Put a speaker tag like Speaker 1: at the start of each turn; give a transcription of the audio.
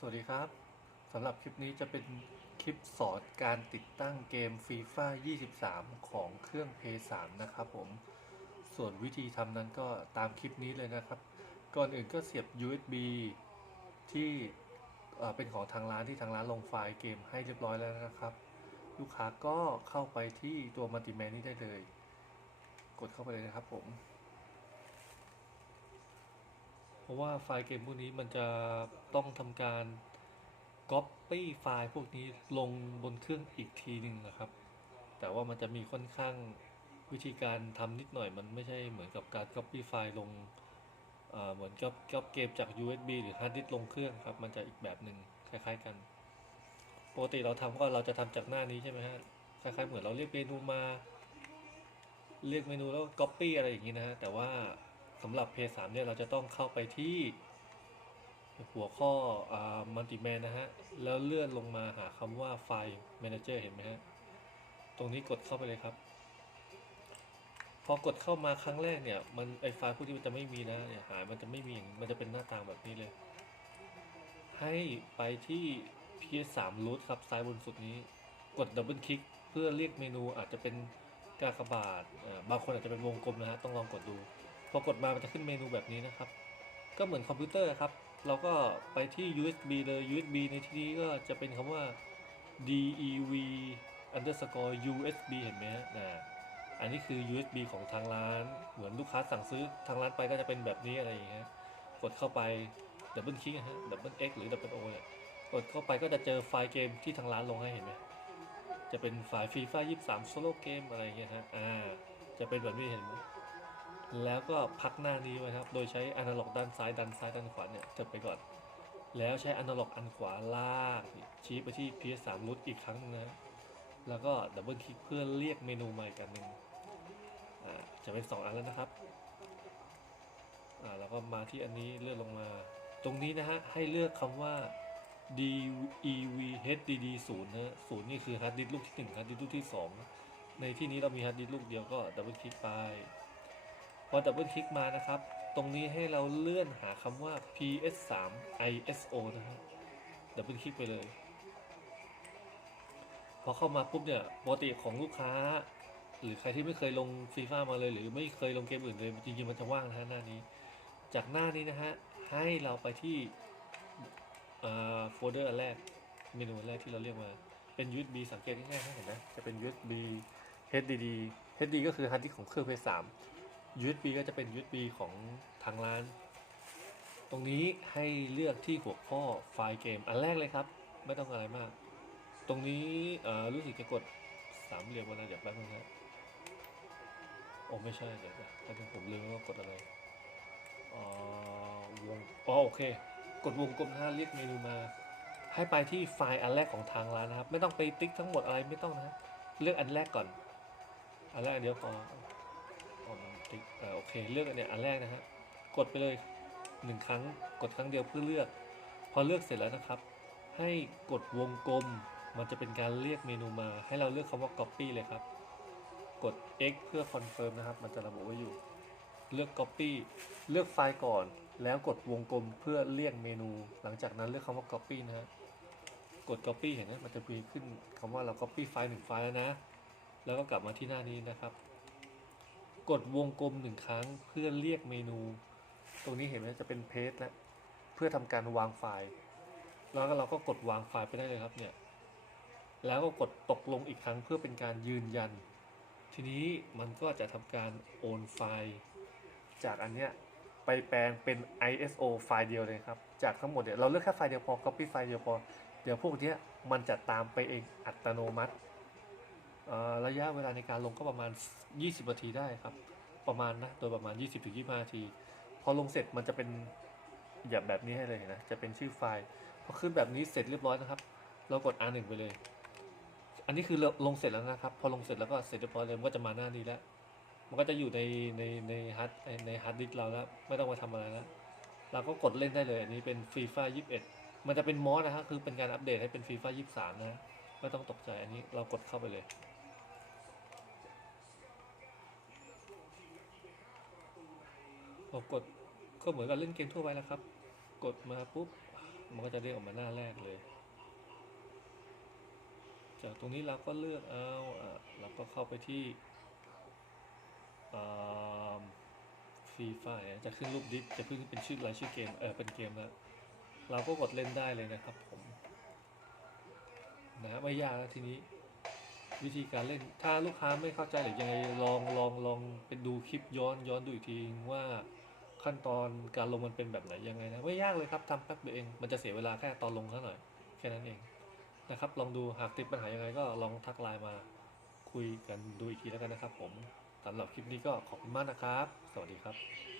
Speaker 1: สวัสดีครับสำหรับคลิปนี้จะเป็นคลิปสอนการติดตั้งเกม FIFA 23 ของเครื่อง p 3นะครับผมส่วนวิธีทำนั้นก็ตามคลิปนี้เลยนะครับ ก่อนอื่นก็เสียบ USB ที่เป็นของทางร้านที่ทางร้านลงไฟล์เกมให้เรียบร้อยแล้วนะครับ ลูกค้าก็เข้าไปที่ตัวมัลติแมนนี้ได้เลย กดเข้าไปเลยนะครับผม ราะว่าไฟล์เกมพวกนี้มันจะต้องทำการ Copy ไฟล์พวกนี้ลงบนเครื่องอีกทีหนึ่งนะครับ แต่ว่ามันจะมีค่อนข้างวิธีการทำนิดหน่อยมันไม่ใช่เหมือนกับการ Copy ไฟล์ลงเหมือนกับกับเกมจาก USB หรือ Hard Disk ลงเครื่องครับ มันจะอีกแบบหนึ่งคล้าย ๆกัน ปกติเราทำก็เราจะทำจากหน้านี้ใช่ไหมฮะ คล้ายๆเหมือนเราเรียกเมนูมา เรียกเมนูแล้ว Copy อะไรอย่างนี้นะฮะ แต่ว่า สำหรับ p 3เนี่ยเราจะต้องเข้าไปที่หัวข้ออมัลติแมนนะฮะ แล้วเลื่อนลงมาหาคำว่าไฟล์ Manager เห็นไหมฮะ ตรงนี้กดเข้าไปเลยครับ พอกดเข้ามาครั้งแรกเนี่ย มันไอไฟล์พวกนี้มันจะไม่มีนะเนี่ยหายมันจะไม่มีอย่างมันจะเป็นหน้าต่างแบบนี้เลย ให้ไปที่ PS3 root ครับซ้ายบนสุดนี้ กดดับเบิลคลิกเพื่อเรียกเมนูอาจจะเป็นกากบาทบางคนอาจจะเป็นวงกลมนะฮะ ต้องลองกดดู พอกดมามันจะขึ้นเมนูแบบนี้นะครับ ก็เหมือนคอมพิวเตอร์ครับ เราก็ไปที่ USB เลย USB ในที่นี้ก็จะเป็นคำว่า DEV underscore USB เห็นไหมฮะนะอันนี้คือ USB ของทางร้าน เหมือนลูกค้าสั่งซื้อทางร้านไปก็จะเป็นแบบนี้อะไรอย่างเงี้ย กดเข้าไปดับเบิลคลิกฮะดับเบิล X หรือดับเบิล O เนี่ยกดเข้าไปก็จะเจอไฟล์เกมที่ทางร้านลงให้เห็นไหมจะเป็นไฟล์ FIFA 23 Solo Game อะไรอย่างเงี้ยฮะ อ่า จะเป็นแบบนี้เห็นไหม แล้วก็พักหน้านี้ไว้ครับ โดยใช้อนาล็อกด้านซ้ายดันซ้ายดันขวาเนี่ยจบไปก่อน แล้วใช้อนาล็อกอันขวาลากชี้ไปที่ PS3 รุดอีกครั้งนึงนะแล้วก็ดับเบิลคลิกเพื่อเรียกเมนูใหม่กันหนึ่งอ่าจะเป็น 2 อันแล้วนะครับอ่าแล้วก็มาที่อันนี้เลื่อนลงมา ตรงนี้นะฮะให้เลือกคำว่า DEV HDD 0นะฮะ0นี่คือฮาร์ดดิสก์ลูกที่1ฮาร์ดดิสก์ลูกที่ 2 ในที่นี้เรามีฮาร์ดดิสก์ลูกเดียวก็ดับเบิลคลิกไป พอดับเบิลคลิกมานะครับ ตรงนี้ให้เราเลื่อนหาคำว่า PS3 ISO นะฮะดับเบิลคลิกไปเลย พอเข้ามาปุ๊บเนี่ยปกติของลูกค้า หรือใครที่ไม่เคยลงฟีฟ่ามาเลย หรือไม่เคยลงเกมอื่นเลยจริงๆมันจะว่างนะฮะหน้านี้ จากหน้านี้นะฮะให้เราไปที่โฟลเดอร์อันแรกเมนูแรกที่เราเรียกมาเป็น USB สังเกตง่ายๆเห็นไหมจะเป็น USB HDD HDD ก็คือฮาร์ดดิสก์ของเครื่อง PS3 USB ก็จะเป็น USB ของทางร้าน ตรงนี้ให้เลือกที่หัวข้อไฟล์เกม อันแรกเลยครับ ไม่ต้องอะไรมาก ตรงนี้รู้สึกจะกดสามเหลี่ยมอะไรเดี๋ยวแป๊บนึงครับโอ้ไม่ใช่เดี๋ยวนะแป๊บนึงผมลืมว่ากดอะไรอ๋อวงอ๋อโอเค กดวงกลมนะฮะเรียกเมนูมา ให้ไปที่ไฟล์อันแรกของทางร้านนะครับ ไม่ต้องไปติ๊กทั้งหมดอะไรไม่ต้องนะฮะเลือกอันแรกก่อน อันแรกเดียวพอ อ๋อนติ๊กโอเคเลือกอันเนี้ยอันแรกนะฮะกดไปเลยหนึ่งครั้งกดครั้งเดียวเพื่อเลือก พอเลือกเสร็จแล้วนะครับ ให้กดวงกลมมันจะเป็นการเรียกเมนูมา ให้เราเลือกคำว่า copy เลยครับ กด x เพื่อ confirm นะครับ มันจะระบุไว้อยู่ เลือก copy เลือกไฟล์ก่อน แล้วกดวงกลมเพื่อเรียกเมนู หลังจากนั้นเลือกคำว่า copy นะฮะกด copy เห็นไหมมันจะมีขึ้นคำว่าเรา copy ไฟล์หนึ่งไฟล์แล้วนะ แล้วก็กลับมาที่หน้านี้นะครับ กดวงกลมหนึ่งครั้งเพื่อเรียกเมนู ตรงนี้เห็นไหมจะเป็นเพจแล้วเพื่อทำการวางไฟล์ แล้วก็เราก็กดวางไฟล์ไปได้เลยครับเนี่ยแล้วก็กดตกลงอีกครั้งเพื่อเป็นการยืนยัน ทีนี้มันก็จะทำการโอนไฟล์ จากอันเนี้ยไปแปลงเป็น ISO ไฟล์เดียวเลยครับจากทั้งหมดเนี่ยเราเลือกแค่ไฟล์เดียวพอ copy ไฟล์เดียวพอเดี๋ยวพวกเนี้ยมันจะตามไปเองอัตโนมัติ ระยะเวลาในการลงก็ประมาณ 20 นาทีได้ครับ ประมาณนะโดยประมาณ 20-25 นาที พอลงเสร็จมันจะเป็นแบบแบบนี้ให้เลยนะ จะเป็นชื่อไฟล์ พอขึ้นแบบนี้เสร็จเรียบร้อยนะครับ เรากด R1 ไปเลย อันนี้คือลงเสร็จแล้วนะครับ พอลงเสร็จแล้วก็เสร็จเรียบร้อยเลยมันก็จะมาหน้านี้แล้ว มันก็จะอยู่ในในในฮาร์ดในฮาร์ดดิสก์เราแล้ว ไม่ต้องมาทำอะไรแล้ว เราก็กดเล่นได้เลย อันนี้เป็นฟีฟ่า21มันจะเป็นมอสนะฮะคือเป็นการอัปเดตให้เป็นฟีฟ่า23นะ ไม่ต้องตกใจ อันนี้เรากดเข้าไปเลย พอกดก็เหมือนกับเล่นเกมทั่วไปแล้วครับ กดมาปุ๊บ มันก็จะเด้งออกมาหน้าแรกเลย จากตรงนี้เราก็เลือกเอาอะเราก็เข้าไปที่ฟรีไฟจะขึ้นรูปดิสจะขึ้นเป็นชื่อรายชื่อเกม เออเป็นเกมแล้ว เราก็กดเล่นได้เลยนะครับผมนะไม่ยากแล้วทีนี้ วิธีการเล่นถ้าลูกค้าไม่เข้าใจหรือยังไงลองลองลองไปดูคลิปย้อนย้อนดูอีกทีว่า ขั้นตอนการลงมันเป็นแบบไหนยังไงนะไม่ยากเลยครับทำแป๊บเดียวเอง มันจะเสียเวลาแค่ตอนลงแค่หน่อยแค่นั้นเองนะครับ ลองดูหากติดปัญหายังไงก็ลองทักไลน์มาคุยกันดูอีกทีแล้วกันนะครับ ผมสำหรับคลิปนี้ก็ขอบคุณมากนะครับ สวัสดีครับ